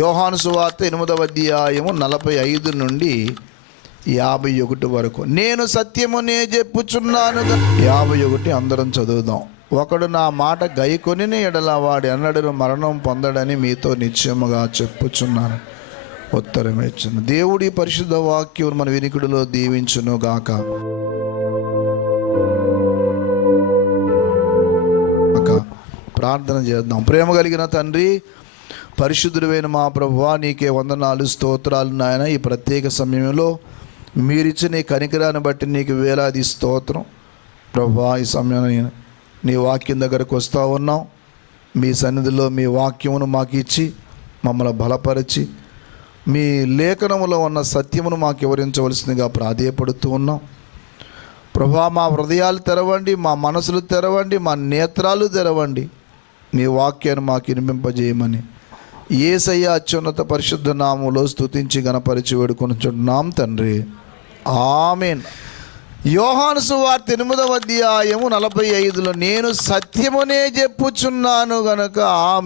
యోహాను సువార్త 8వ అధ్యాయము 45 నుండి 51 వరకు. నేను సత్యమునే చెప్పుచున్నాను. 51 అందరం చదువుదాం. ఒకడు నా మాట గైకొని ఎడల వాడి అన్నడును మరణం పొందడని మీతో నిశ్చయముగా చెప్పుచున్నాను ఉత్తరం ఇచ్చును. దేవుడి పరిశుద్ధ వాక్యం మన వినికిడిలో దీవించును గాక. ప్రార్థన చేద్దాం. ప్రేమ కలిగిన తండ్రి, పరిశుద్ధుడైన మా ప్రభువా, నీకే వందనాలు, స్తోత్రాలు నాయన. ఈ ప్రత్యేక సమయంలో మీరిచ్చిన ఈ కనికరాన్ని బట్టి నీకు వేలాది స్తోత్రం ప్రభువా. ఈ సమయంలో నీ వాక్యం దగ్గరకు వస్తూ ఉన్నాం. మీ సన్నిధిలో మీ వాక్యమును మాకు ఇచ్చి మమ్మల్ని బలపరిచి మీ లేఖనములో ఉన్న సత్యమును మాకు వివరించవలసిందిగా ప్రాధేయపడుతూ ఉన్నాం ప్రభువా. మా హృదయాలు తెరవండి, మా మనసులు తెరవండి, మా నేత్రాలు తెరవండి. మీ వాక్యాన్ని మాకు వినిపింపజేయమని యేసయ్య అత్యున్నత పరిశుద్ధ నామములో స్తుతించి గణపరిచి వేడుకొనుచున్నాం తండ్రి, ఆమేన్. యోహాను సువార్త 8వ అధ్యాయము 45లో నేను సత్యమునే చెప్పుచున్నాను గనుక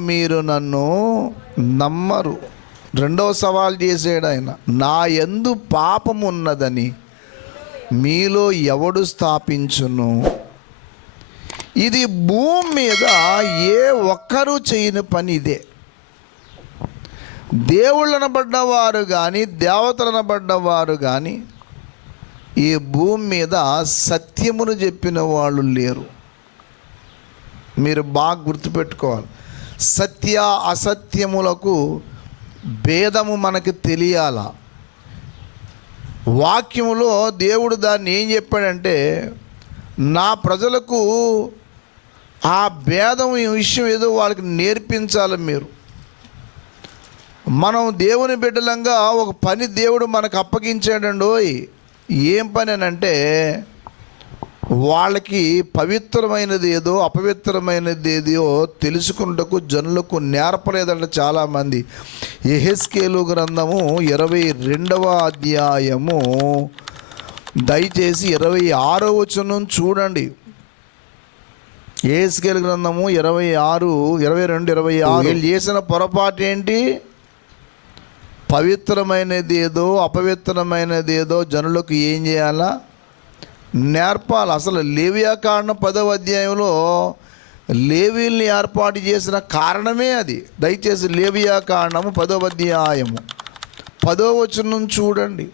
మీరు నన్ను నమ్మరు. రెండవ సవాల్ చేసాడు ఆయన. నా యందు పాపం ఉన్నదని మీలో ఎవడు స్థాపించును? ఇది భూమి మీద ఏ ఒక్కరూ చేయని పని ఇదే. దేవుళ్ళు అనబడ్డవారు కానీ దేవతలు అనబడ్డవారు కానీ ఈ భూమి మీద సత్యమును చెప్పిన వాళ్ళు లేరు. మీరు బాగా గుర్తుపెట్టుకోవాలి. సత్య అసత్యములకు భేదము మనకు తెలియాల. వాక్యములో దేవుడు దాన్ని ఏం చెప్పాడంటే, నా ప్రజలకు ఆ భేదం ఈ విషయం ఏదో వాళ్ళకి నేర్పించాలి. మీరు మనం దేవుని బిడ్డలంగా ఒక పని దేవుడు మనకు అప్పగించాడండోయ్. ఏం పని అని అంటే, వాళ్ళకి పవిత్రమైనది ఏదో అపవిత్రమైనది ఏదో తెలుసుకుంటకు జనులకు నేర్పలేదంట చాలామంది. యెహెజ్కేలు గ్రంథము 22వ అధ్యాయము దయచేసి 26వ వచనం చూడండి. యెహెజ్కేలు గ్రంథము 22, 26 వీళ్ళు చేసిన పొరపాటు ఏంటి? పవిత్రమైనది ఏదో అపవిత్రమైనది ఏదో జనులకు ఏం చేయాలా? నేర్పాలి. అసలు లేవియాకాండం 10వ అధ్యాయంలో లేవీల్ని ఏర్పాటు చేసిన కారణమే అది. దయచేసి లేవియాకాండము 10వ అధ్యాయము 10వ వచనం చూడండి.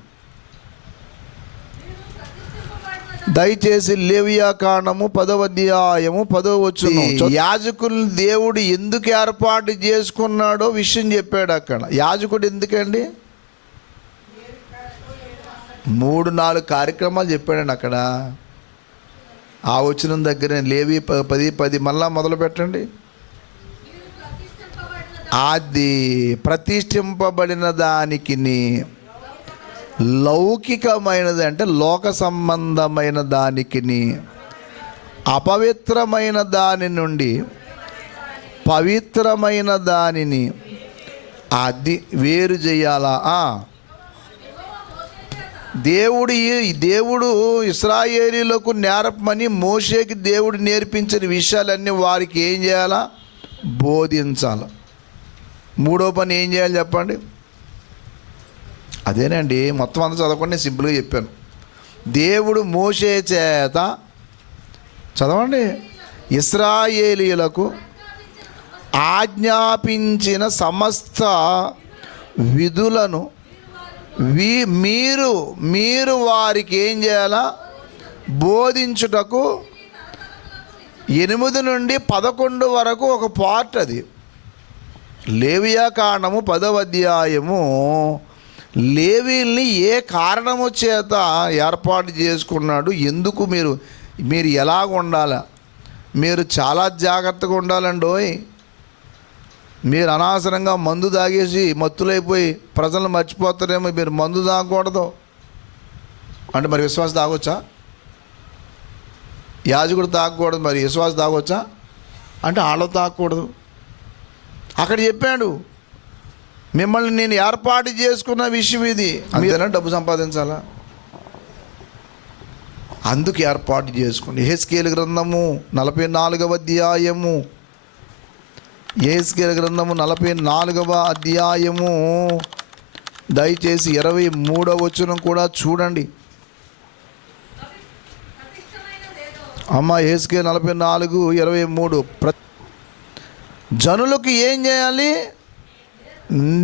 దయచేసి లేవియాకాండము 10వ అధ్యాయము 10వ వచనం. యాజకుల్ని దేవుడు ఎందుకు ఏర్పాటు చేసుకున్నాడో విషయం చెప్పాడు అక్కడ. యాజకుడు ఎందుకండి? 3-4 కార్యక్రమాలు చెప్పాడండి అక్కడ. ఆ వచనం దగ్గర లేవి 10:10 మళ్ళా మొదలు పెట్టండి. అది ప్రతిష్ఠింపబడిన దానికి లౌకికమైనది అంటే లోక సంబంధమైన దానికి అపవిత్రమైన దాని నుండి పవిత్రమైన దానిని అది వేరు చేయాలా? దేవుడు ఇశ్రాయేలీలకు నేర్పమని మోషేకి దేవుడు నేర్పించిన విషయాలన్నీ వారికి ఏం చేయాలా? బోధించాలి. మూడో పని ఏం చేయాలి చెప్పండి? అదేనండి, మొత్తం అంతా చదవకుండా సింపుల్గా చెప్పాను. దేవుడు మోషే చేత చదవండి, ఇశ్రాయేలీయులకు ఆజ్ఞాపించిన సమస్త విధులను మీరు వారికి ఏం చేయాలా? బోధించుటకు 8 నుండి 11 వరకు ఒక పార్ట్ అది. లేవియాకాండము 10వ అధ్యాయము లేవీల్ని ఏ కారణము చేత ఏర్పాటు చేసుకున్నాడు, ఎందుకు మీరు ఎలాగ ఉండాలా? మీరు చాలా జాగ్రత్తగా ఉండాలండోయ్. మీరు అనవసరంగా మందు తాగేసి మత్తులైపోయి ప్రజలను మర్చిపోతారేమో. మీరు మందు తాగకూడదు అంటే మరి విశ్వాసం తాగొచ్చా? యాజకుడు తాగకూడదు, మరి విశ్వాసం తాగొచ్చా అంటే వాళ్ళు తాగకూడదు. అక్కడ చెప్పాడు, మిమ్మల్ని నేను ఏర్పాటు చేసుకున్న విషయం ఇది. మీరైనా డబ్బు సంపాదించాలా? అందుకు ఏర్పాటు చేసుకోండి. యెహెజ్కేలు గ్రంథము 44వ అధ్యాయము యెహెజ్కేలు గ్రంథము 44వ అధ్యాయము దయచేసి 23వ వచనం కూడా చూడండి. అమ్మ యెహెజ్కేలు 44:23. జనులకు ఏం చేయాలి?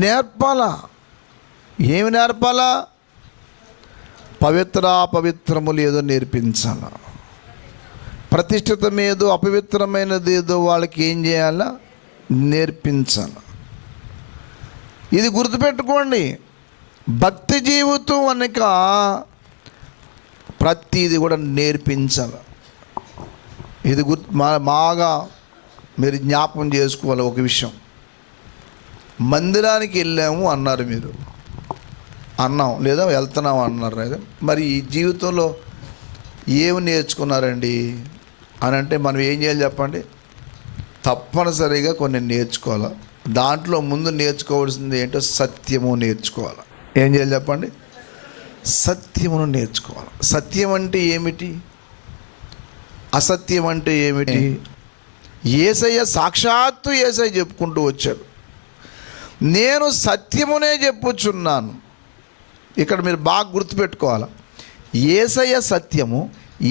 నేర్పాలా. ఏమి నేర్పాలా? పవిత్రములు ఏదో నేర్పించాల. ప్రతిష్ఠితమేదో అపవిత్రమైనది ఏదో వాళ్ళకి ఏం చేయాలా? నేర్పించాల. ఇది గుర్తుపెట్టుకోండి. భక్తి జీవితం అనక ప్రతిది కూడా నేర్పించాలి. ఇది బాగా మీరు జ్ఞాపకం చేసుకోవాలి. ఒక విషయం, మందిరానికి వెళ్ళాము అన్నారు మీరు, అన్నాం లేదా వెళ్తున్నాం అన్నారు లేదా, మరి ఈ జీవితంలో ఏమి నేర్చుకున్నారండి అని అంటే మనం ఏం చేయాలి చెప్పండి? తప్పనిసరిగా కొన్ని నేర్చుకోవాలి. దాంట్లో ముందు నేర్చుకోవాల్సింది ఏంటో సత్యము నేర్చుకోవాలి. ఏం చేయాలి చెప్పండి? సత్యమును నేర్చుకోవాలి. సత్యం అంటే ఏమిటి? అసత్యం అంటే ఏమిటి? యేసయ్య సాక్షాత్తు యేసయ్య చెప్పుకుంటూ వచ్చాడు, నేను సత్యమునే చెప్పుచున్నాను. ఇక్కడ మీరు బాగా గుర్తుపెట్టుకోవాలి. యేసయ్య సత్యము,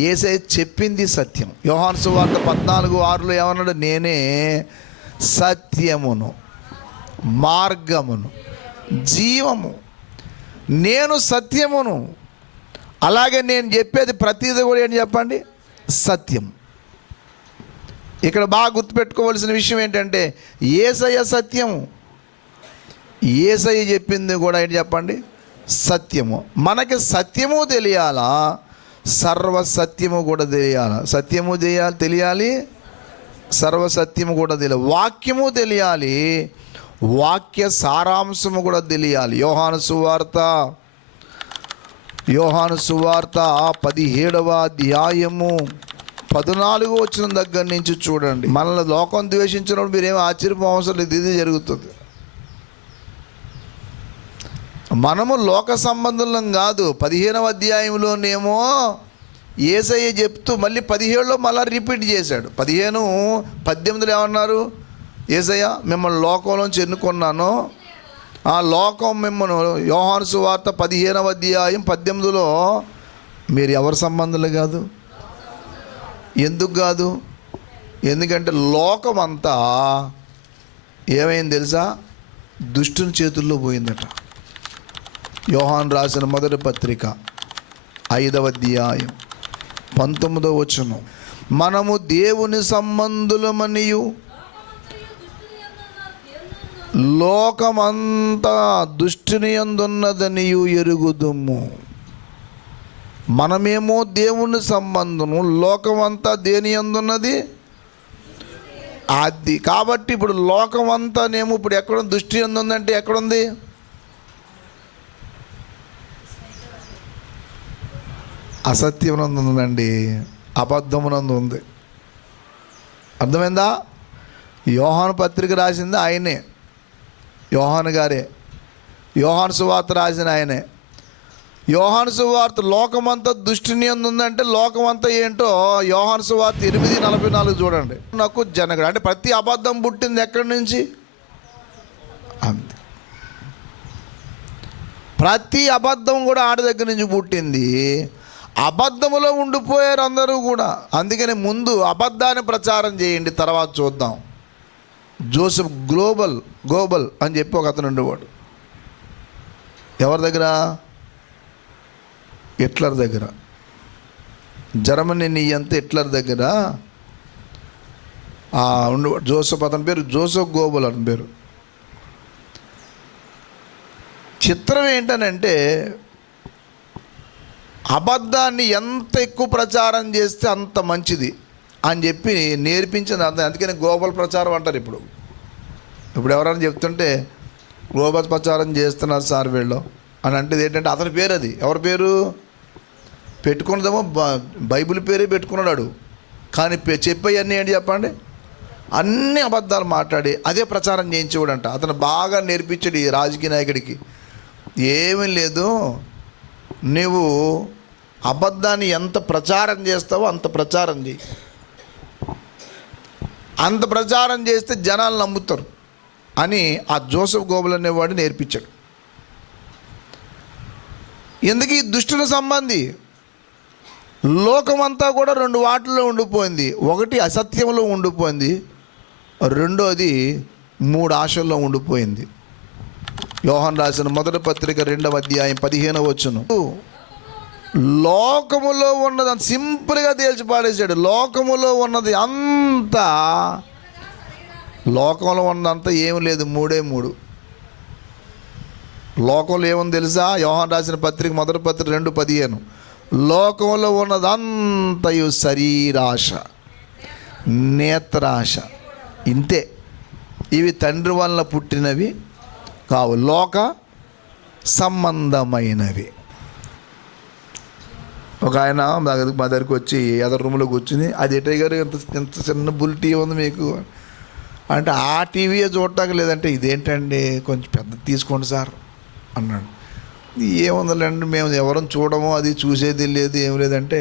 యేసయ్య చెప్పింది సత్యం. యోహాను సువార్త 14:6 ఏమన్నాడు? నేనే సత్యమును, మార్గమును, జీవము. నేను సత్యమును, అలాగే నేను చెప్పేది ప్రతిదీ కూడా ఏంటి చెప్పండి? సత్యం. ఇక్కడ బాగా గుర్తుపెట్టుకోవాల్సిన విషయం ఏంటంటే యేసయ్య సత్యము, యేసయ్య చెప్పింది కూడా ఏంటి చెప్పండి? సత్యము. మనకి సత్యము తెలియాలా, సర్వసత్యము కూడా తెలియాలా. సత్యము తెలియాలి, సర్వసత్యము కూడా తెలియాలి. వాక్యము తెలియాలి, వాక్య సారాంశము కూడా తెలియాలి. యోహాను సువార్త 17వ అధ్యాయము 14వ వచనం దగ్గర నుంచి చూడండి. మనల్ని లోకం ద్వేషించినప్పుడు మీరేమీ ఆశ్చర్యపోవసరం లేదు, ఇది జరుగుతుంది. మనము లోక సంబంధులం కాదు. 15వ అధ్యాయంలోనేమో యేసయ్య చెప్తూ మళ్ళీ 17లో మళ్ళీ రిపీట్ చేశాడు. 15:18 ఏమన్నారు? యేసయ్య మిమ్మల్ని లోకంలోంచి ఎన్నుకున్నాను, ఆ లోకం మిమ్మల్ని. యోహాను సువార్త 15వ అధ్యాయం 18లో మీరు ఎవరి సంబంధులు కాదు. ఎందుకు కాదు? ఎందుకంటే లోకం అంతా ఏమైంది తెలుసా? దుష్టుని చేతుల్లో పోయిందట. యోహాను రాసిన మొదటి పత్రిక 5వ అధ్యాయం 19వ వచనం, మనము దేవుని సంబంధులమనియు లోకమంతా దుష్టుని యందున్నదనియు ఎరుగుదుము. మనమేమో దేవుని సంబంధము, లోకమంతా దేని యందున్నది? అది. కాబట్టి ఇప్పుడు లోకమంతానేమో ఇప్పుడు ఎక్కడ దృష్టి ఎందుందంటే ఎక్కడుంది? అసత్యమునందు ఉందండి, అబద్ధమునందు ఉంది. అర్థమైందా? యోహాను పత్రిక రాసింది ఆయనే, యోహాను గారే. యోహాను సువార్త రాసిన ఆయనే. యోహాను సువార్త లోకమంతా దృష్టిని ఉందంటే లోకమంతా ఏంటో యోహాను సువార్త 8:44 చూడండి. నాకు జనగడు అంటే ప్రతి అబద్ధం పుట్టింది ఎక్కడి నుంచి? అంతే. ప్రతి అబద్ధం కూడా ఆడి దగ్గర నుంచి పుట్టింది. అబద్ధములో ఉండిపోయారు అందరూ కూడా. అందుకని ముందు అబద్ధాన్ని ప్రచారం చేయండి, తర్వాత చూద్దాం. జోసెఫ్ గోబల్ అని చెప్పి ఒక అతను ఉండేవాడు. ఎవరి దగ్గర? హిట్లర్ దగ్గర. జర్మనీ నియంత హిట్లర్ దగ్గర ఉండేవాడు జోసెఫ్. అతని పేరు జోసెఫ్ గోబల్ అతని పేరు. చిత్రం ఏంటనంటే అబద్ధాన్ని ఎంత ఎక్కువ ప్రచారం చేస్తే అంత మంచిది అని చెప్పి నేర్పించింది అర్థం. అందుకని గ్లోబల్ ప్రచారం అంటారు. ఇప్పుడు ఎవరైనా చెప్తుంటే గ్లోబల్ ప్రచారం చేస్తున్నారు సార్ వీళ్ళు అని అంటే ఏంటంటే అతని పేరు అది. ఎవరి పేరు పెట్టుకున్నదేమో బైబిల్ పేరే పెట్టుకున్నాడు. కానీ చెప్పేవన్నీ ఏంటి చెప్పండి? అన్ని అబద్ధాలు మాట్లాడి అదే ప్రచారం చేయించేవాడంట. అతను బాగా నేర్పించాడు ఈ రాజకీయ నాయకుడికి. ఏమీ లేదు, నువ్వు అబద్ధాన్ని ఎంత ప్రచారం చేస్తావో అంత ప్రచారం చేయి. అంత ప్రచారం చేస్తే జనాలు నమ్ముతారు అని ఆ జోసెఫ్ గోబెల్ అనేవాడు నేర్పించాడు. ఎందుకు? ఈ దుష్టుల సంబంధి. లోకమంతా కూడా రెండు వాటిల్లో ఉండిపోయింది. ఒకటి అసత్యంలో ఉండిపోయింది, రెండోది మూడు ఆశల్లో ఉండిపోయింది. యోహాను రాసిన మొదటి పత్రిక 2వ అధ్యాయం 15వ వచనం. లోకములో ఉన్నది సింపుల్గా తేల్చి పాడేశాడు. లోకములో ఉన్నది అంతా, లోకంలో ఉన్నదంతా ఏం లేదు, మూడే మూడు. లోకంలో ఏముంది తెలుసా? యోహాను రాసిన పత్రిక మొదటి పత్రిక 2:15. లోకంలో ఉన్నదంతయు శరీరాశ, నేత్రాశ, ఇంతే. ఇవి తండ్రి వలన పుట్టినవి కావు, లోక సంబంధమైనవి. ఒక ఆయన మా దగ్గరికి వచ్చి ఎదరు రూమ్లో కూర్చుని, అది ఎటయ్య గారు ఎంత చిన్న బుల్ టీవీ ఉంది మీకు అంటే, ఆ టీవీయే చూడటానికి లేదంటే, ఇదేంటండి కొంచెం పెద్ద తీసుకోండి సార్ అన్నాడు. ఏముందండి, మేము ఎవరైనా చూడము, అది చూసేది లేదు, ఏం లేదంటే,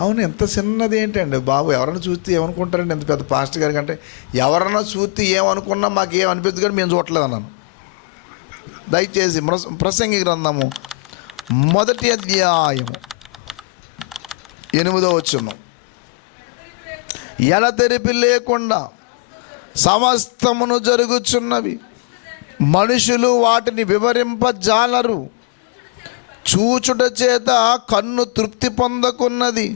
అవును ఎంత చిన్నది ఏంటండి బాబు, ఎవరైనా చూస్తే ఏమనుకుంటారండి ఎంత పెద్ద పాస్టర్ గారికి అంటే, ఎవరైనా చూస్తే ఏమనుకున్నా మాకు ఏమనిపిస్తుంది కానీ మేము చూడలేదు అన్నాను. దయచేసి ప్రసంగి గ్రంథము 1వ అధ్యాయము 8వ వచనం. ఎడతెరిపి లేకుండా సమస్తమును జరుగుచున్నవి, మనుషులు వాటిని వివరింపజాలరు. చూచుట చేత కన్ను తృప్తి పొందకున్నది,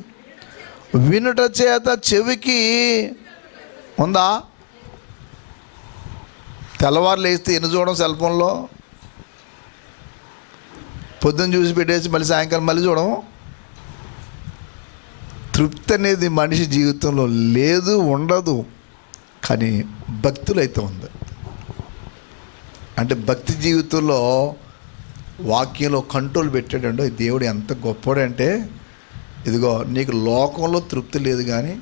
వినుట చేత చెవికి ఉందా? తెల్లవారు లేస్తే ఎన్ని చూడడం సెల్ ఫోన్లో, పొద్దున్న చూసి పెట్టేసి మళ్ళీ సాయంకాలం మళ్ళీ చూడడం. తృప్తి అనేది మనిషి జీవితంలో లేదు, ఉండదు. కానీ భక్తులు అయితే ఉంది. అంటే భక్తి జీవితంలో వాక్యంలో కంట్రోల్ పెట్టాడంటే దేవుడు ఎంత గొప్పడంటే, ఇదిగో నీకు లోకంలో తృప్తి లేదు కానీ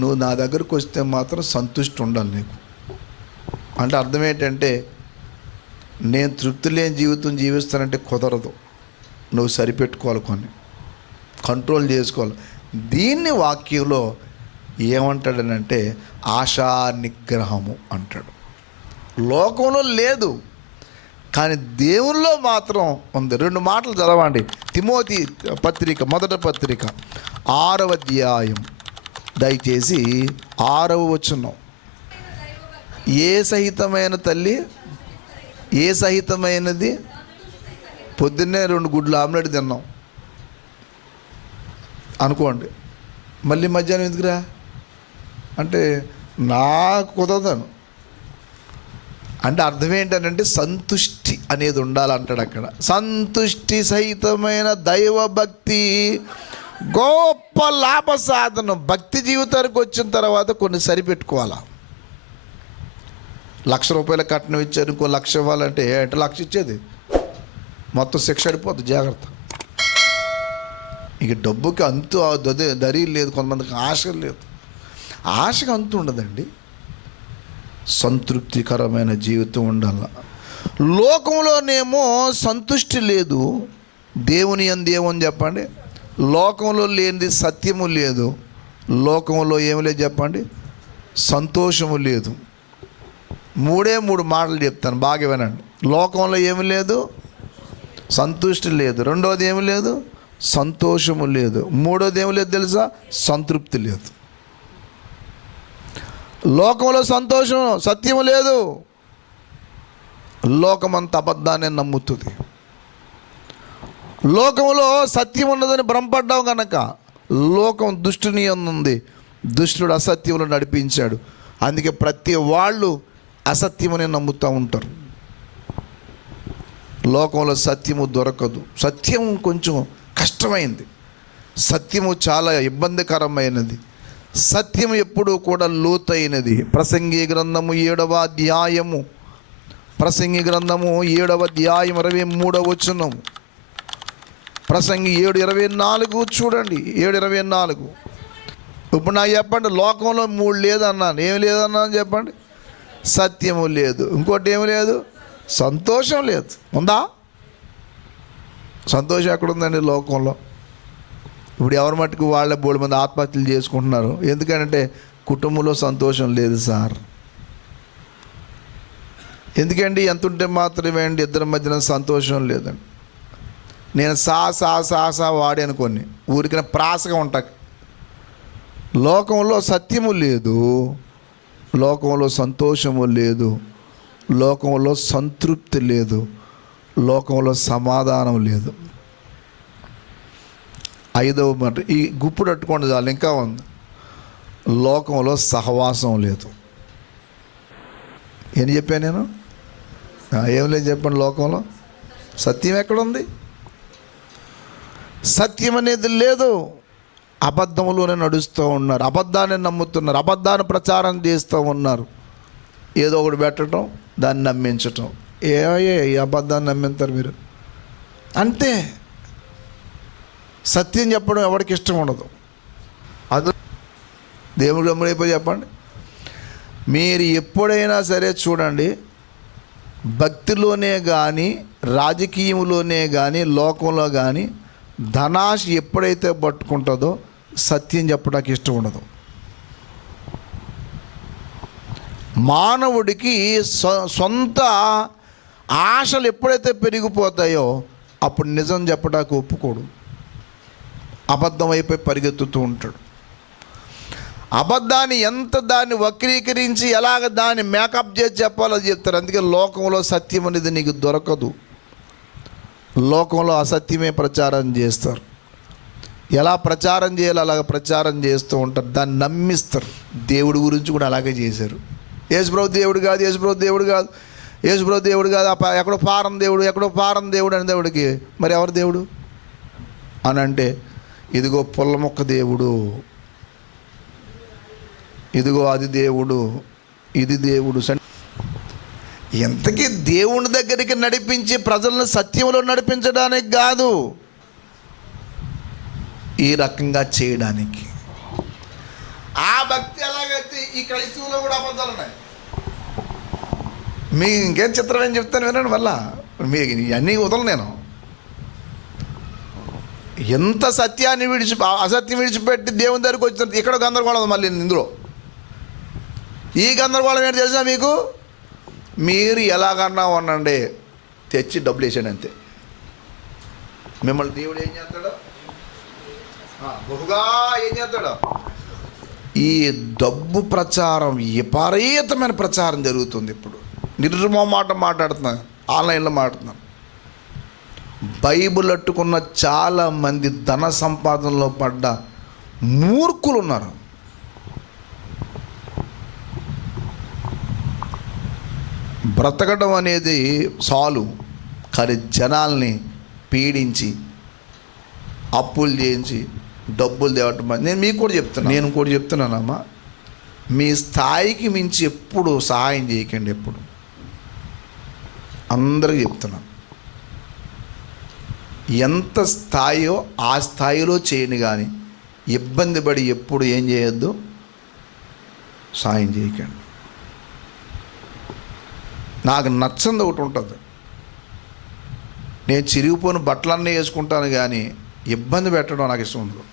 నువ్వు నా దగ్గరకు వస్తే మాత్రం సంతృష్టి ఉండాలి నీకు. అంటే అర్థం ఏంటంటే, నేను తృప్తి లేని జీవితం జీవిస్తానంటే కుదరదు. నువ్వు సరిపెట్టుకోవాలి, కొన్ని కంట్రోల్ చేసుకోవాలి. దీన్ని వాక్యంలో ఏమంటాడనంటే ఆశా నిగ్రహము అంటాడు. లోకంలో లేదు కానీ దేవుల్లో మాత్రం ఉంది. 2 మాటలు చదవండి. తిమోతి పత్రిక మొదటి పత్రిక 6వ అధ్యాయం దయచేసి 6వ వచనం. ఏ సహితమైన తల్లి, ఏ సహితమైనది? పొద్దున్నే 2 గుడ్లు ఆమ్లెట్ తిన్నాం అనుకోండి, మళ్ళీ మధ్యాహ్నం ఎందుకురా అంటే నాకు కుదరదను. అంటే అర్థం ఏంటంటే సంతుష్టి అనేది ఉండాలంటాడు అక్కడ. సంతుష్టి సహితమైన దైవభక్తి గొప్ప లాభ సాధనం. భక్తి జీవితానికి వచ్చిన తర్వాత కొన్ని సరిపెట్టుకోవాలా. 1,00,000 రూపాయల కట్నం ఇచ్చారు, ఇంకో 1,00,000 ఇవ్వాలంటే అంటే 1,00,000 ఇచ్చేది మొత్తం శిక్ష అడిపోద్ది, జాగ్రత్త. ఇక డబ్బుకి అంతు దరి లేదు, కొంతమందికి ఆశ లేదు. ఆశకు అంతు ఉండదండి. సంతృప్తికరమైన జీవితం ఉండాల. లోకంలోనేమో సంతుష్టి లేదు, దేవుని యందు ఏమని చెప్పండి, లోకంలో లేనిది సత్యము లేదు. లోకంలో ఏమి లేదు చెప్పండి, సంతోషము లేదు. 3 మాటలు చెప్తాను, బాగా వినండి. లోకంలో ఏమి లేదు, సంతుష్టి లేదు. రెండోది ఏమి లేదు, సంతోషము లేదు. మూడోది ఏమి లేదు తెలుసా, సంతృప్తి లేదు. లోకంలో సంతోషం, సత్యము లేదు. లోకమంత అబద్ధాన్ని నమ్ముతుంది. లోకంలో సత్యం ఉన్నదని భ్రమపడ్డావు కనుక లోకం దుష్టుని ఉంది, దుష్టుడు అసత్యములు నడిపించాడు. అందుకే ప్రతి వాళ్ళు అసత్యముని నమ్ముతూ ఉంటారు. లోకంలో సత్యము దొరకదు. సత్యం కొంచెం కష్టమైంది, సత్యము చాలా ఇబ్బందికరమైనది. సత్యం ఎప్పుడూ కూడా లోతైనది. ప్రసంగి గ్రంథము 7వ అధ్యాయము, ప్రసంగి గ్రంథము 7వ అధ్యాయం 23వ వచనం. ప్రసంగి 7:24 చూడండి. 7:24. ఇప్పుడు నాకు చెప్పండి, లోకంలో 3 లేదన్నాను, ఏమి లేదన్నాను చెప్పండి. సత్యము లేదు, ఇంకోటి ఏమి లేదు, సంతోషం లేదు. ఉందా? సంతోషం ఎక్కడుందండి లోకంలో? ఇప్పుడు ఎవరి మట్టుకు వాళ్ళే బోల్డ్ మంది ఆత్మహత్యలు చేసుకుంటున్నారు. ఎందుకంటే కుటుంబంలో సంతోషం లేదు సార్. ఎందుకండి? ఎంత ఉంటే మాత్రమే అండి ఇద్దరి మధ్యన సంతోషం లేదండి. నేను సా వాడి అనుకోని ఊరికిన ప్రాసగా ఉంటా. లోకంలో సత్యము లేదు, లోకంలో సంతోషము లేదు, లోకంలో సంతృప్తి లేదు, లోకంలో సమాధానం లేదు. 5వ మాట, ఈ గుప్పుడు అట్టుకోండి చాలు, ఇంకా ఉంది. లోకంలో సహవాసం లేదు. ఏం చెప్పాను నేను? ఏం లేదు చెప్పండి. లోకంలో సత్యం ఎక్కడుంది? సత్యం అనేది లేదు. అబద్ధంలోనే నడుస్తూ ఉన్నారు, అబద్ధాన్ని నమ్ముతున్నారు, అబద్ధాన్ని ప్రచారం చేస్తూ ఉన్నారు. ఏదో ఒకటి పెట్టడం, దాన్ని నమ్మించటం. ఈ అబద్ధాన్ని నమ్మింతారు మీరు అంతే. సత్యం చెప్పడం ఎవరికి ఇష్టం ఉండదు. అది దేవుడు గమ్ముడైపోయి చెప్పండి. మీరు ఎప్పుడైనా సరే చూడండి, భక్తిలోనే కానీ, రాజకీయంలోనే కానీ, లోకంలో కానీ ధనాశ ఎప్పుడైతే పట్టుకుంటుందో సత్యం చెప్పడానికి ఇష్టం ఉండదు. మానవుడికి సొంత ఆశలు ఎప్పుడైతే పెరిగిపోతాయో అప్పుడు నిజం చెప్పడానికి ఒప్పుకోడు, అబద్ధం అయిపోయి పరిగెత్తుతూ ఉంటాడు. అబద్ధాన్ని దాన్ని వక్రీకరించి ఎలాగ దాన్ని మేకప్ చేసి చెప్పాలో చెప్తారు. అందుకే లోకంలో సత్యం అనేది నీకు దొరకదు. లోకంలో అసత్యమే ప్రచారం చేస్తారు. ఎలా ప్రచారం చేయాలో అలాగ ప్రచారం చేస్తూ ఉంటారు, దాన్ని నమ్మిస్తారు. దేవుడి గురించి కూడా అలాగే చేశారు. యేసుప్రభు దేవుడు కాదు, యేసుప్రభు దేవుడు కాదు, యేసుప్రభు దేవుడు కాదు, ఎక్కడో పారం దేవుడు, ఎక్కడో పారం దేవుడు అని దేవుడికి మరి ఎవరు దేవుడు అని అంటే, ఇదిగో పుల్ల మొక్క దేవుడు, ఇదిగో అది దేవుడు, ఇది దేవుడు. ఎంతకీ దేవుని దగ్గరికి నడిపించి ప్రజలను సత్యంలో నడిపించడానికి కాదు, ఈ రకంగా చేయడానికి. ఆ భక్తి ఎలాగైతే ఈ క్రైస్తవులో కూడా అబద్ధాలు ఉన్నాయి. మీకు ఇంకేం చిత్రం ఏం చెప్తాను వినండి. మళ్ళా మీకు ఇవన్నీ వదలను నేను. ఎంత సత్యాన్ని అసత్యం విడిచిపెట్టి దేవుని దగ్గరికి వచ్చిన ఇక్కడ గందరగోళం. మళ్ళీ ఇందులో ఈ గందరగోళం ఏంటి తెలుసా మీకు? మీరు ఎలాగన్నా ఉండండి, తెచ్చి డబ్బులు వేసాడు అంతే. మిమ్మల్ని దేవుడు ఏం చేస్తాడో, బహుగా ఏం చేస్తాడో, ఈ డబ్బు ప్రచారం, విపరీతమైన ప్రచారం జరుగుతుంది ఇప్పుడు. నిర్మమాట మాట్లాడుతున్నాను, ఆన్లైన్లో మాట్లాడుతున్నాను. బైబిల్ అట్టుకున్న చాలామంది ధన సంపాదనలో పడ్డ మూర్ఖులు ఉన్నారు. బ్రతకడం అనేది చాలు, కానీ జనాల్ని పీడించి అప్పులు చేయించి డబ్బులు తేవటం. నేను కూడా చెప్తున్నానమ్మా, మీ స్థాయికి మించి ఎప్పుడు సహాయం చేయకండి. ఎప్పుడు అందరికీ చెప్తున్నాను, ఎంత స్థాయో ఆ స్థాయిలో చేయండి, కానీ ఇబ్బంది పడి ఎప్పుడు ఏం చేయొద్దు, సాయం చేయకండి. నాకు నచ్చంది ఒకటి ఉంటుంది, నేను చిరిగిపోయిన బట్టలన్నీ వేసుకుంటాను, కానీ ఇబ్బంది పెట్టడం నాకు ఇష్టం ఉండదు,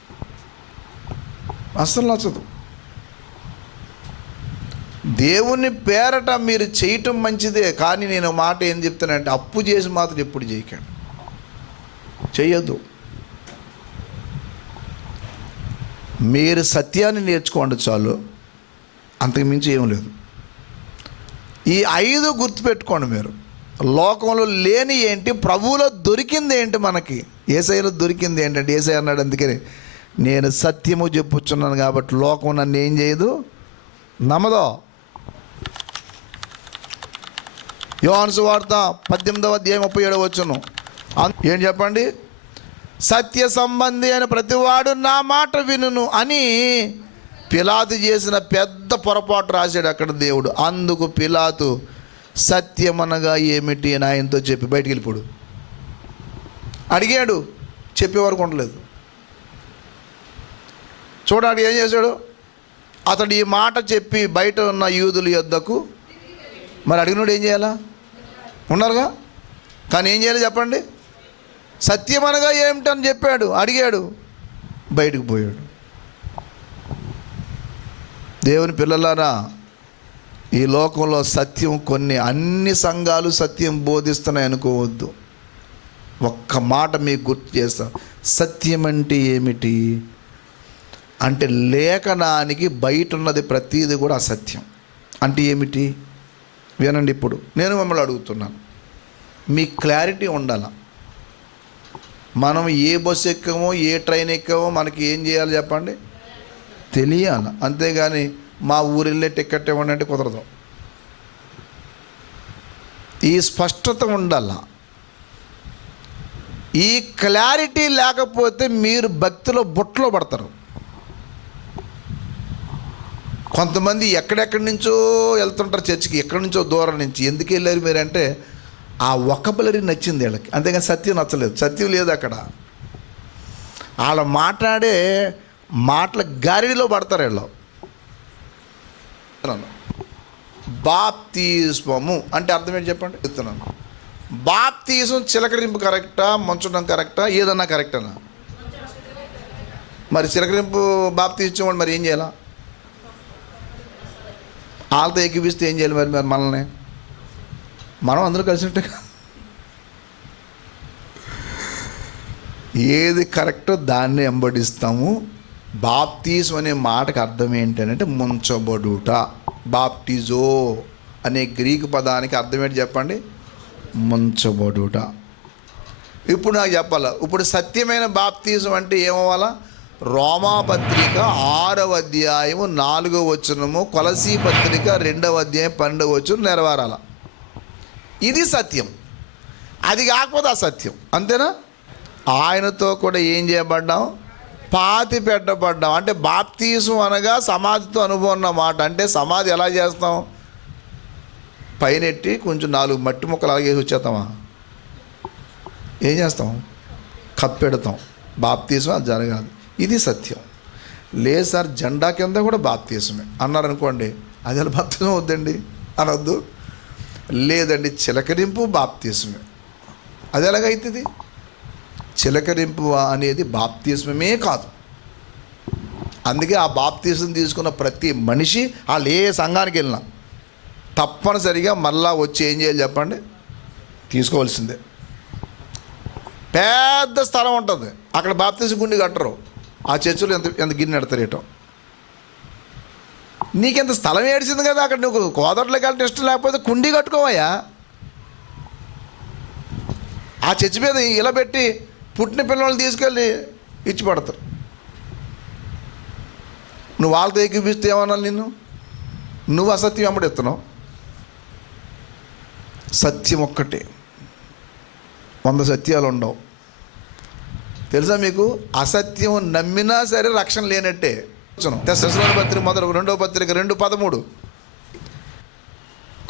అస్సలు నచ్చదు. దేవుని పేరట మీరు చేయటం మంచిదే, కానీ నేను మాట ఏం చెప్తానంటే, అప్పు చేసి మాత్రం ఎప్పుడు చేయకండి, చేయొద్దు. మీరు సత్యాన్ని నేర్చుకోండి చాలు, అంతకుమించి ఏం లేదు. ఈ 5 గుర్తుపెట్టుకోండి మీరు. లోకంలో లేని ఏంటి, ప్రభువులో దొరికింది ఏంటి, మనకి యేసయ్యలో దొరికింది ఏంటంటే, యేసయ్య అన్నాడు, అందుకని నేను సత్యము చెప్పుచున్నాను కాబట్టి లోకం నన్ను ఏం చేయదు, నమ్మదో. యోహాను సువార్త 18వ అధ్యాయం 37వ వచనం ఏం చెప్పండి? సత్య సంబంధి అయిన ప్రతివాడు నా మాట వినును అని పిలాతు చేసిన పెద్ద పొరపాటు రాశాడు అక్కడ దేవుడు. అందుకు పిలాతు సత్యమనగా ఏమిటి అని ఆయనతో చెప్పి బయటికి వెళ్ళిపోడు. అడిగాడు, చెప్పేవరకు ఉండలేదు. చూడండి ఏం చేశాడు. అతడు ఈ మాట చెప్పి బయట ఉన్న యూదుల యొద్దకు, మరి అడిగినోడు ఏం చేయాలా, ఉన్నారుగా, కానీ ఏం చేయాలి చెప్పండి? సత్యమనగా ఏమిటని చెప్పాడు, అడిగాడు, బయటకు పోయాడు. దేవుని పిల్లలారా, ఈ లోకంలో సత్యం అన్ని సంఘాలు సత్యం బోధిస్తున్నాయి అనుకోవద్దు. ఒక్క మాట మీకు గుర్తు చేస్తా. సత్యం అంటే ఏమిటి అంటే లేఖనానికి బయట ఉన్నది ప్రతీది కూడా అసత్యం. అంటే ఏమిటి వినండి. ఇప్పుడు నేను మిమ్మల్ని అడుగుతున్నాను, మీ క్లారిటీ ఉండాల. మనం ఏ బస్సు ఎక్కామో ఏ ట్రైన్ ఎక్కామో మనకి ఏం చేయాలి చెప్పండి, తెలియాలి. అంతేగాని మా ఊరిల్లే టికెట్ ఇవ్వండి అంటే కుదరదు. ఈ స్పష్టత ఉండాల. ఈ క్లారిటీ లేకపోతే మీరు భక్తిలో బుట్టలో పడతారు. కొంతమంది ఎక్కడెక్కడి నుంచో వెళ్తుంటారు చర్చికి, ఎక్కడి నుంచో దూరం నుంచి. ఎందుకు వెళ్ళారు మీరంటే ఆ వొకబులరీ నచ్చింది వీళ్ళకి, అంతేగాని సత్యం నచ్చలేదు. సత్యం లేదు అక్కడ. వాళ్ళు మాట్లాడే మాటల గారిడిలో పడతారు వీళ్ళు. బాప్తిస్మము అంటే అర్థం ఏంటి చెప్పండి, చెప్తున్నాను. బాప్తిజం చిలకరింపు కరెక్టా, ముంచడం కరెక్టా, ఏదన్నా కరెక్టనా? మరి చిలకరింపు బాప్తిజం మరి ఏం చేయాలా? వాళ్ళతో ఎక్కిపిస్తే ఏం చేయాలి మరి మనల్ని? మనం అందరూ కలిసినట్టే. ఏది కరెక్టో దాన్ని వెంబడిస్తాము. బాప్తిజం అనే మాటకు అర్థం ఏంటంటే ముంచబడుట. బాప్టిజో అనే గ్రీకు పదానికి అర్థం ఏంటి చెప్పండి, ముంచబడుట. ఇప్పుడు నాకు చెప్పాలా, ఇప్పుడు సత్యమైన బాప్తిజం అంటే ఏమవ్వాలా? రోమాపత్రిక 6వ అధ్యాయము 4వ వచనము, కొలసీ పత్రిక 2వ అధ్యాయం 12వ వచనం నెరవేరాల. ఇది సత్యం. అది కాకపోతే అసత్యం. అంతేనా? ఆయనతో కూడా ఏం చేయబడ్డాం? పాతి పెట్టబడ్డాం. అంటే బాప్తిజం అనగా సమాధితో అనుభవం అన్నమాట. అంటే సమాధి ఎలా చేస్తాం? పైనెట్టి కొంచెం 4 మట్టి ముక్కలు అలాగేసి వచ్చేస్తామా? ఏం చేస్తాం? కప్పెడతాం. బాప్తిజం అది జరగాలి. ఇది సత్యం. లేదు సార్ జెండా కింద కూడా బాప్తిజమే అన్నారనుకోండి, అది ఎలా బాప్తిజం అవుద్దండి అనొద్దు. లేదండి చిలకరింపు బాప్తిజమే, అది ఎలాగైతుంది? చిలకరింపు అనేది బాప్తిజమే కాదు. అందుకే ఆ బాప్తిజం తీసుకున్న ప్రతి మనిషి వాళ్ళు ఏ సంఘానికి వెళ్ళినా తప్పనిసరిగా మళ్ళా వచ్చి ఏం చేయాలి చెప్పండి, తీసుకోవాల్సిందే. పెద్ద స్థలం ఉంటుంది, అక్కడ బాప్తిజం గుండి కట్టరు. ఆ చర్చిలో ఎంత గిన్నె ఎడతారేటో. నీకెంత స్థలం ఏడిచింది కదా, అక్కడ నువ్వు కోదట్లోకి వెళ్ళటం ఇష్టం లేకపోతే కుండీ కట్టుకోవయ్యా. ఆ చర్చి మీద ఇలా పెట్టి పుట్టిన పిల్లల్ని తీసుకెళ్ళి ఇచ్చి పడతారు. నువ్వు వాళ్ళతో ఎక్కిపిస్తే ఏమన్నా నిన్ను? నువ్వు అసత్యం వెంబడిస్తున్నావు. సత్యం ఒక్కటే, 100 సత్యాలు ఉండవు. తెలుసా మీకు? అసత్యం నమ్మినా సరే రక్షణ లేనట్టే. తెస్సలోనికైన పత్రిక 2వ పత్రిక 2:13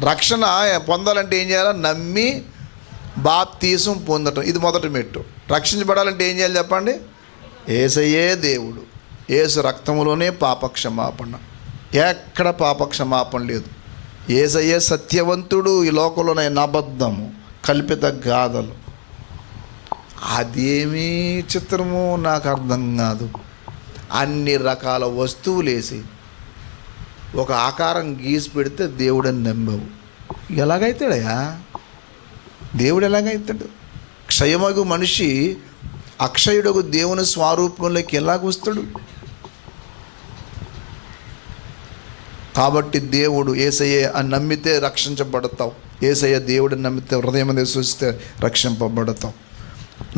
రక్షణ పొందాలంటే ఏం చేయాలి? నమ్మి బాప్తిజం పొందటం. ఇది మొదటి మెట్టు. రక్షించబడాలంటే ఏం చేయాలి చెప్పండి? యేసయ్యే దేవుడు, యేసు రక్తములోనే పాపక్షమాపణ. ఎక్కడ పాపక్షమాపణ లేదు. యేసయ్యే సత్యవంతుడు. ఈ లోకంలోనే అబద్ధము, కల్పిత గాథలు, అదేమీ చిత్రమో నాకు అర్థం కాదు. అన్ని రకాల వస్తువులు వేసి ఒక ఆకారం గీసి పెడితే దేవుడని నమ్మవు. ఎలాగైతాడయా దేవుడు? ఎలాగైతాడు? క్షయమగు మనిషి అక్షయుడకు దేవుని స్వరూపంలోకి ఎలాగొస్తాడు? కాబట్టి దేవుడు యేసయ్యే అని నమ్మితే రక్షించబడతావు. యేసయ్య దేవుడిని నమ్మితే, హృదయం విశ్వసిస్తే రక్షింపబడతావు.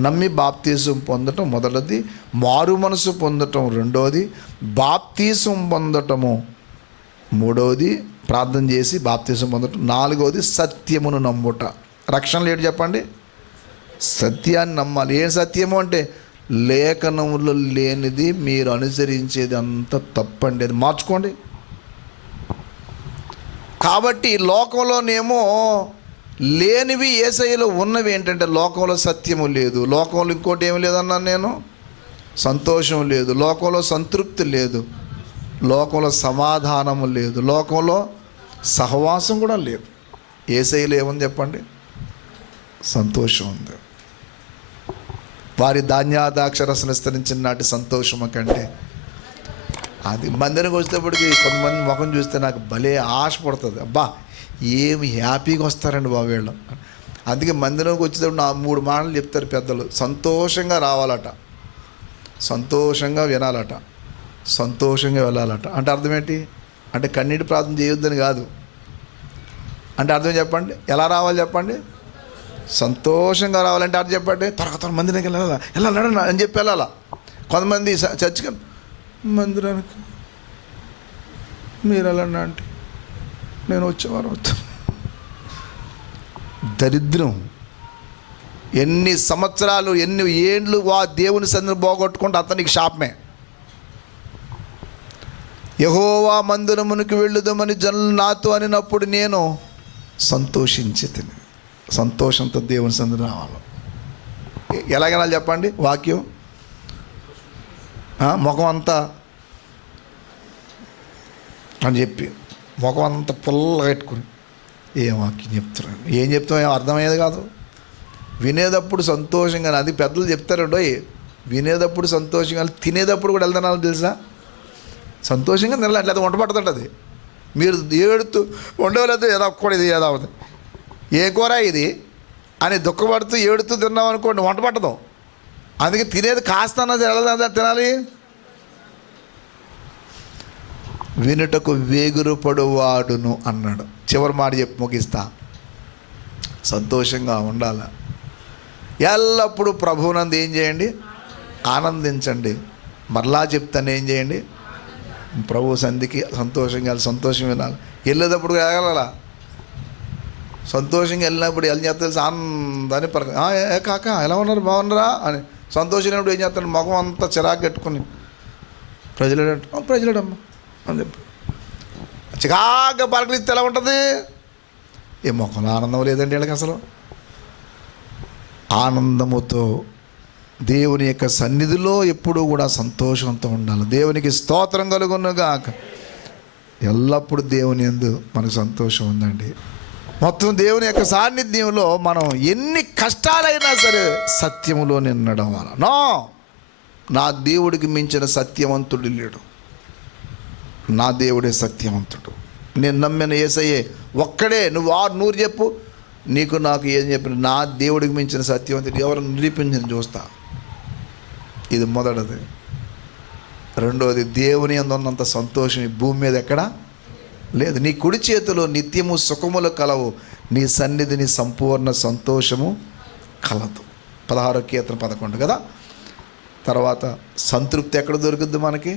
నమ్మి బాప్తిజం పొందటం మొదటిది, మారు మనసు పొందటం రెండవది, బాప్తిజం పొందటము మూడవది, ప్రార్థన చేసి బాప్తిజం పొందటం నాలుగవది, సత్యమును నమ్ముట. రక్షణ లేడు చెప్పండి, సత్యాన్ని నమ్మాలి. ఏ సత్యము అంటే లేఖనములో లేనిది మీరు అనుసరించేది అంత తప్పండి, అది మార్చుకోండి. కాబట్టి లోకంలోనేమో లేనివి యేసయ్యలో ఉన్నవి ఏంటంటే లోకంలో సత్యము లేదు, లోకంలో ఇంకోటి ఏమి లేదన్నాను నేను, సంతోషం లేదు, లోకంలో సంతృప్తి లేదు, లోకంలో సమాధానము లేదు, లోకంలో సహవాసం కూడా లేదు. యేసయ్యలో ఏముంది చెప్పండి? సంతోషం ఉంది. వారి ధాన్యాదాక్షరసను విస్తరించిన నాటి సంతోషము కంటే అది మందిరానికి వచ్చేటప్పటికి కొంతమంది ముఖం చూస్తే నాకు భలే ఆశ పడుతుంది. అబ్బా ఏమి హ్యాపీగా వస్తారండి బాబు వీళ్ళు. అందుకే మందిరంకి వచ్చేటప్పుడు నా 3 మాటలు చెప్తారు పెద్దలు. సంతోషంగా రావాలట, సంతోషంగా వినాలట, సంతోషంగా వెళ్ళాలట. అంటే అర్థం ఏంటి? అంటే కన్నీటి ప్రార్థన చేయొద్దని కాదు. అంటే అర్థం చెప్పండి, ఎలా రావాలి చెప్పండి? సంతోషంగా రావాలంటే అర్థం చెప్పండి. త్వరగా మందిరానికి వెళ్ళాలి అని చెప్పి వెళ్ళాలా. కొంతమంది చర్చికి మందిరానికి మీరు వెళ్ళండి అంటే నేను వచ్చేవారు వచ్చాను. దరిద్రం. ఎన్ని సంవత్సరాలు ఎన్ని ఏండ్లు దేవుని సన్నిధిని పోగొట్టుకుంటే అతనికి శాపమే. యెహోవా మందిరమునికి వెళ్ళుదామని జనులు నాతో అనినప్పుడు నేను సంతోషించి తిని. సంతోషంతో దేవుని సన్నిధిని రావాలి. ఎలాగైనా చెప్పండి వాక్యం. ముఖం అంతా అని చెప్పి ముఖం అంతా పుల్లగా పెట్టుకుని ఏం వాక్యం చెప్తున్నాను, ఏం చెప్తాం అర్థమయ్యేది కాదు. వినేటప్పుడు సంతోషంగా, అది పెద్దలు చెప్తారండో, వినేటప్పుడు సంతోషంగా, తినేటప్పుడు కూడా వెళ్తున్నాను తెలుసా. సంతోషంగా తినాలి, అట్లా వంట పడుతుంటుంది. మీరు ఏడుతూ వండవలేదు ఏదో ఒక్కడు ఇది ఏదో అవుతుంది, ఏ కూర ఇది అని దుఃఖపడుతూ ఏడుతూ తిన్నాం అనుకోండి, వంట పట్టదు. అందుకే తినేది కాస్త తినాలి. వినుటకు వేగురుపడువాడును అన్నాడు. చివరి మాట చెప్పి ముగిస్తా. సంతోషంగా ఉండాలి. ఎల్లప్పుడూ ప్రభువునందు ఏం చేయండి? ఆనందించండి. మరలా చెప్తాను, ఏం చేయండి? ప్రభు సంధికి సంతోషంగా సంతోషం వినాలి. వెళ్ళేటప్పుడు వెళ్ళాలా, సంతోషంగా వెళ్ళినప్పుడు ఏం చేస్తా తెలుసు, అందరినీ ఏ కాక ఎలా ఉన్నారు బాగున్నారా అని సంతోషమైనప్పుడు ఏం చేస్తాడు, ముఖం అంతా చిరాకు కట్టుకుని ప్రజలడమ్మా అని చెప్పి చికాగా పలకరిస్తే ఎలా ఉంటుంది? ఏ ముఖంలో ఆనందం లేదండి వీళ్ళకి అసలు. ఆనందముతో దేవుని యొక్క సన్నిధిలో ఎప్పుడూ కూడా సంతోషంతో ఉండాలి. దేవునికి స్తోత్రం కలుగునుగాక. ఎల్లప్పుడూ దేవుని యందు మనకు సంతోషం ఉందండి. మొత్తం దేవుని యొక్క సాన్నిధ్యంలో మనం ఎన్ని కష్టాలైనా సరే సత్యములో నడవాలి. నా దేవుడికి మించిన సత్యవంతుడు లేడు. నా దేవుడే సత్యవంతుడు. నేను నమ్మిన యేసయ్యే ఒక్కడే. నువ్వు 600 చెప్పు, నీకు నాకు ఏం చెప్పిన నా దేవుడికి మించిన సత్యవంతుడు ఎవరు నిరూపించిన చూస్తా. ఇది మొదటిది. రెండవది, దేవుని యందు ఉన్నంత సంతోషం ఈ భూమి మీద ఎక్కడా లేదు. నీ కుడి చేతిలో నిత్యము సుఖములు కలవు, నీ సన్నిధిని సంపూర్ణ సంతోషము కలదు. 16వ కీర్తన 11 కదా. తర్వాత సంతృప్తి ఎక్కడ దొరుకుద్ది మనకి?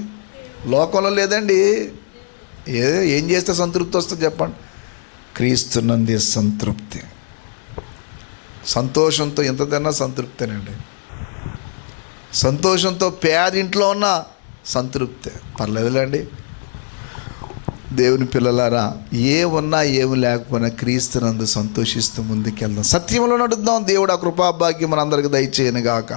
లోకంలో లేదండి. ఏం చేస్తే సంతృప్తి వస్తుంది చెప్పండి? క్రీస్తునందే సంతృప్తి. సంతోషంతో ఎంత తిన్నా సంతృప్తేనండి. సంతోషంతో పేదింట్లో ఉన్న సంతృప్తే, పర్లేదులేండి. దేవుని పిల్లలారా, ఏమున్నా ఏమి లేకపోయినా క్రీస్తునందు సంతోషిస్తూ ముందుకెళ్దాం, సత్యంలో నడుద్దాం. దేవుడు ఆ కృపాభాగ్యం మనందరికీ దయచేయను గాక.